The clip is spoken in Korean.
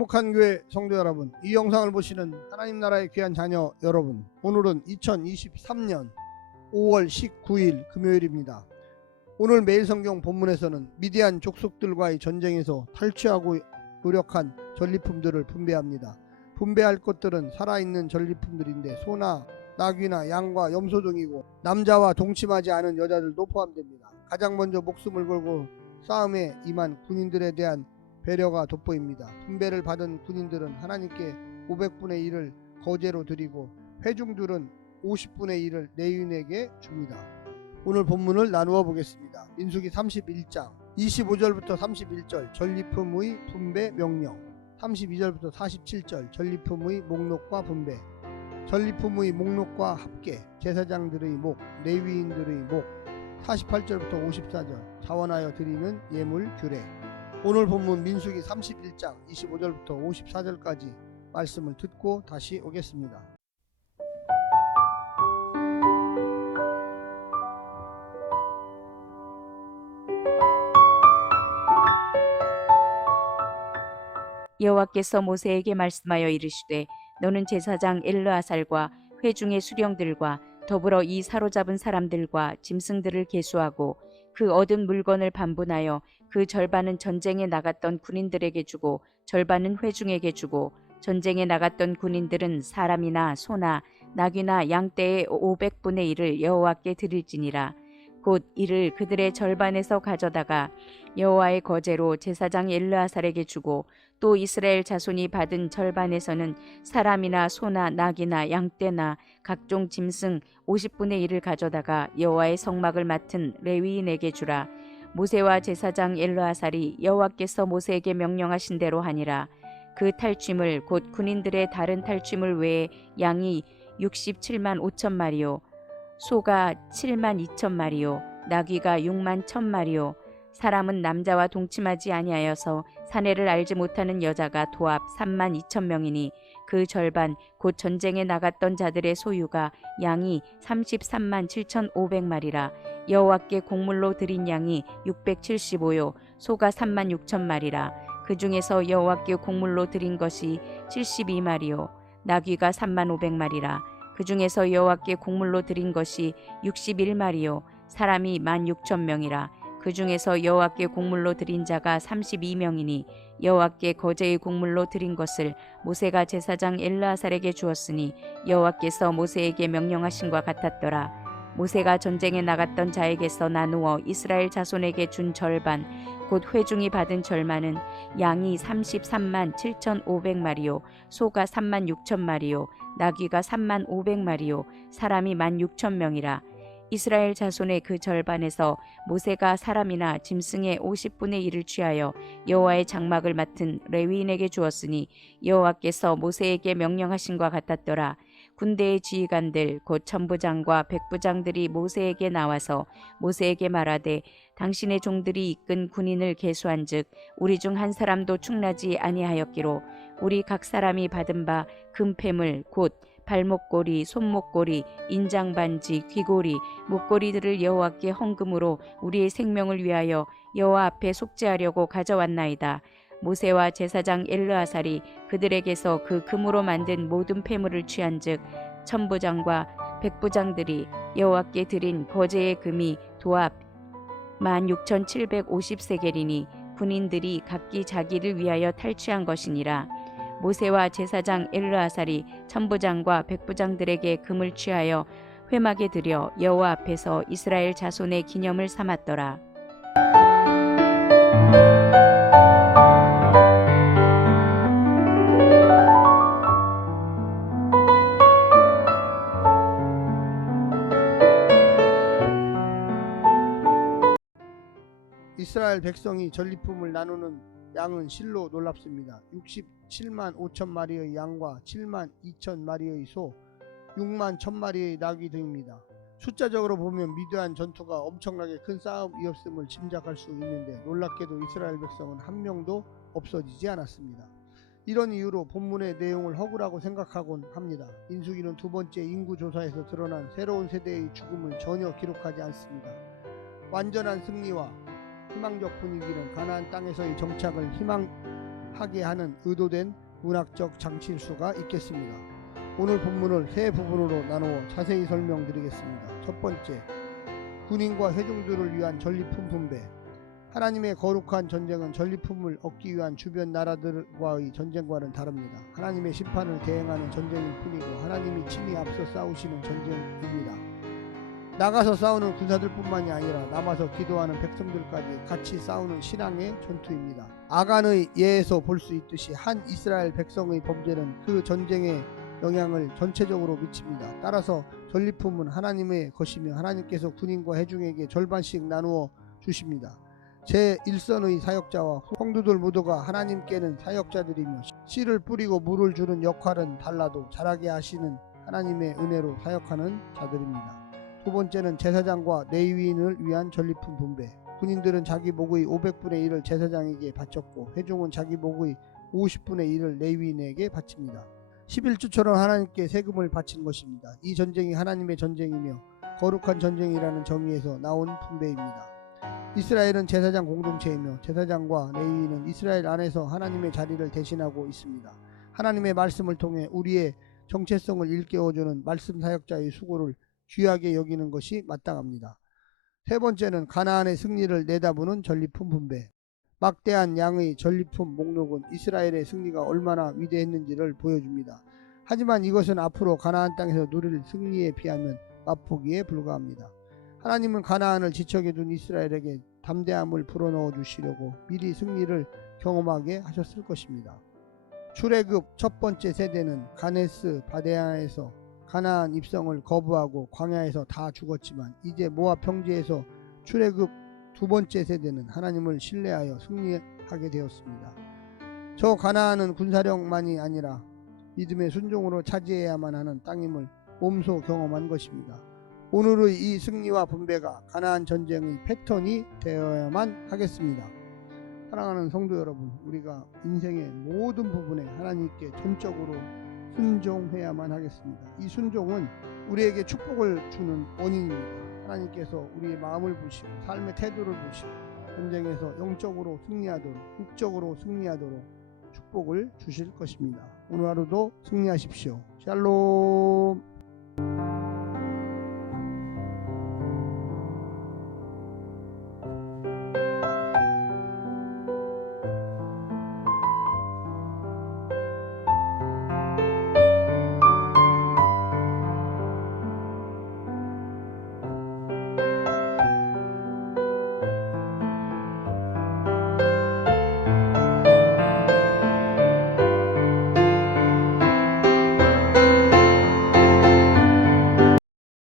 행복한 교회 성도 여러분, 이 영상을 보시는 하나님 나라의 귀한 자녀 여러분, 오늘은 2023년 5월 19일 금요일입니다. 오늘 매일 성경 본문에서는 미디안 족속들과의 전쟁에서 탈취하고 노력한 전리품들을 분배합니다. 분배할 것들은 살아있는 전리품들인데 소나 나귀나 양과 염소 등이고 남자와 동침하지 않은 여자들도 포함됩니다. 가장 먼저 목숨을 걸고 싸움에 임한 군인들에 대한 배려가 돋보입니다. 분배를 받은 군인들은 하나님께 500분의 1을 거제로 드리고 회중들은 50분의 1을 레위인에게 줍니다. 오늘 본문을 나누어 보겠습니다. 민수기 31장 25절부터 31절 전리품의 분배 명령, 32절부터 47절 전리품의 목록과 분배, 전리품의 목록과 합계, 제사장들의 목, 레위인들의 목, 48절부터 54절 자원하여 드리는 예물 규례. 오늘 본문 민수기 31장 25절부터 54절까지 말씀을 듣고 다시 오겠습니다. 여호와께서 모세에게 말씀하여 이르시되 너는 제사장 엘르아살과 회중의 수령들과 더불어 이 사로잡은 사람들과 짐승들을 계수하고 그 얻은 물건을 반분하여 그 절반은 전쟁에 나갔던 군인들에게 주고 절반은 회중에게 주고 전쟁에 나갔던 군인들은 사람이나 소나 나귀나 양 떼의 500분의 1을 여호와께 드릴지니라. 곧 이를 그들의 절반에서 가져다가 여호와의 거제로 제사장 엘르아살에게 주고 또 이스라엘 자손이 받은 절반에서는 사람이나 소나 나귀나 양떼나 각종 짐승 50분의 1을 가져다가 여호와의 성막을 맡은 레위인에게 주라. 모세와 제사장 엘르아살이 여호와께서 모세에게 명령하신 대로 하니라. 그 탈취물 곧 군인들의 다른 탈취물 외에 양이 67만 5천 마리요 소가 7만 2천 마리요 나귀가 6만 1천 마리요 사람은 남자와 동침하지 아니하여서 사내를 알지 못하는 여자가 도합 3만 2천 명이니 그 절반 곧 전쟁에 나갔던 자들의 소유가 양이 33만 7,500마리라. 여호와께 곡물로 드린 양이 675요 소가 3만 6천 마리라. 그 중에서 여호와께 곡물로 드린 것이 72마리요 나귀가 3만 500마리라. 그 중에서 여호와께 곡물로 드린 것이 61마리요 사람이 16,000명이라. 그 중에서 여호와께 곡물로 드린 자가 32명이니 여호와께 거제의 곡물로 드린 것을 모세가 제사장 엘르아살에게 주었으니 여호와께서 모세에게 명령하신과 같았더라. 모세가 전쟁에 나갔던 자에게서 나누어 이스라엘 자손에게 준 절반 곧 회중이 받은 절반은 양이 33만 7,500마리요 소가 3만 6천 마리요 나귀가 3만 500마리요 사람이 16,000명이라. 이스라엘 자손의 그 절반에서 모세가 사람이나 짐승의 50분의 1을 취하여 여호와의 장막을 맡은 레위인에게 주었으니 여호와께서 모세에게 명령하신과 같았더라. 군대의 지휘관들 곧 천부장과 백부장들이 모세에게 나와서 모세에게 말하되 당신의 종들이 이끈 군인을 계수한즉 우리 중 한 사람도 충나지 아니하였기로 우리 각 사람이 받은 바 금패물 곧 발목고리, 손목고리, 인장반지, 귀고리, 목고리들을 여호와께 헌금으로 우리의 생명을 위하여 여호와 앞에 속죄하려고 가져왔나이다. 모세와 제사장 엘르아살이 그들에게서 그 금으로 만든 모든 폐물을 취한즉 천부장과 백부장들이 여호와께 드린 거제의 금이 도합 16,750세겔이니 군인들이 각기 자기를 위하여 탈취한 것이니라. 모세와 제사장 엘르아살이 천부장과 백부장들에게 금을 취하여 회막에 들여 여호와 앞에서 이스라엘 자손의 기념을 삼았더라. 이스라엘 백성이 전리품을 나누는 양은 실로 놀랍습니다. 67만 5천 마리의 양과 7만 2천 마리의 소, 6만 1천 마리의 나귀 등입니다. 숫자적으로 보면 미디안 전투가 엄청나게 큰 싸움이었음을 짐작할 수 있는데 놀랍게도 이스라엘 백성은 한 명도 없어지지 않았습니다. 이런 이유로 본문의 내용을 허구라고 생각하곤 합니다. 민수기는 두 번째 인구조사에서 드러난 새로운 세대의 죽음을 전혀 기록하지 않습니다. 완전한 승리와 희망적 분위기는 가나안 땅에서의 정착을 희망 하게 하는 의도된 문학적 장치일 수가 있겠습니다. 오늘 본문을 세 부분으로 나누어 자세히 설명드리겠습니다. 첫 번째, 군인과 회중들을 위한 전리품 분배. 하나님의 거룩한 전쟁은 전리품을 얻기 위한 주변 나라들과의 전쟁과는 다릅니다. 하나님의 심판을 대행하는 전쟁일 뿐이고 하나님이 친히 앞서 싸우시는 전쟁입니다. 나가서 싸우는 군사들뿐만이 아니라 남아서 기도하는 백성들까지 같이 싸우는 신앙의 전투입니다. 아간의 예에서 볼 수 있듯이 한 이스라엘 백성의 범죄는 그 전쟁에 영향을 전체적으로 미칩니다. 따라서 전리품은 하나님의 것이며 하나님께서 군인과 회중에게 절반씩 나누어 주십니다. 제1선의 사역자와 성도들 모두가 하나님께는 사역자들이며 씨를 뿌리고 물을 주는 역할은 달라도 자라게 하시는 하나님의 은혜로 사역하는 자들입니다. 두 번째는 제사장과 레위인을 위한 전리품 분배. 군인들은 자기 목의 500분의 1을 제사장에게 바쳤고 회중은 자기 목의 50분의 1을 레위인에게 바칩니다. 11주처럼 하나님께 세금을 바친 것입니다. 이 전쟁이 하나님의 전쟁이며 거룩한 전쟁이라는 정의에서 나온 분배입니다. 이스라엘은 제사장 공동체이며 제사장과 레위인은 이스라엘 안에서 하나님의 자리를 대신하고 있습니다. 하나님의 말씀을 통해 우리의 정체성을 일깨워주는 말씀 사역자의 수고를 귀하게 여기는 것이 마땅합니다. 세 번째는 가나안의 승리를 내다보는 전리품 분배. 막대한 양의 전리품 목록은 이스라엘의 승리가 얼마나 위대했는지를 보여줍니다. 하지만 이것은 앞으로 가나안 땅에서 누릴 승리에 비하면 맛보기에 불과합니다. 하나님은 가나안을 지척에 둔 이스라엘에게 담대함을 불어넣어 주시려고 미리 승리를 경험하게 하셨을 것입니다. 출애굽 첫 번째 세대는 가네스 바데아에서 가나안 입성을 거부하고 광야에서 다 죽었지만 이제 모압 평지에서 출애굽 두 번째 세대는 하나님을 신뢰하여 승리하게 되었습니다. 저 가나안은 군사력만이 아니라 믿음의 순종으로 차지해야만 하는 땅임을 몸소 경험한 것입니다. 오늘의 이 승리와 분배가 가나안 전쟁의 패턴이 되어야만 하겠습니다. 사랑하는 성도 여러분, 우리가 인생의 모든 부분에 하나님께 전적으로 순종해야만 하겠습니다. 이 순종은 우리에게 축복을 주는 원인입니다. 하나님께서 우리의 마음을 보시고 삶의 태도를 보시고 전쟁에서 영적으로 승리하도록 육적으로 승리하도록 축복을 주실 것입니다. 오늘 하루도 승리하십시오. 샬롬.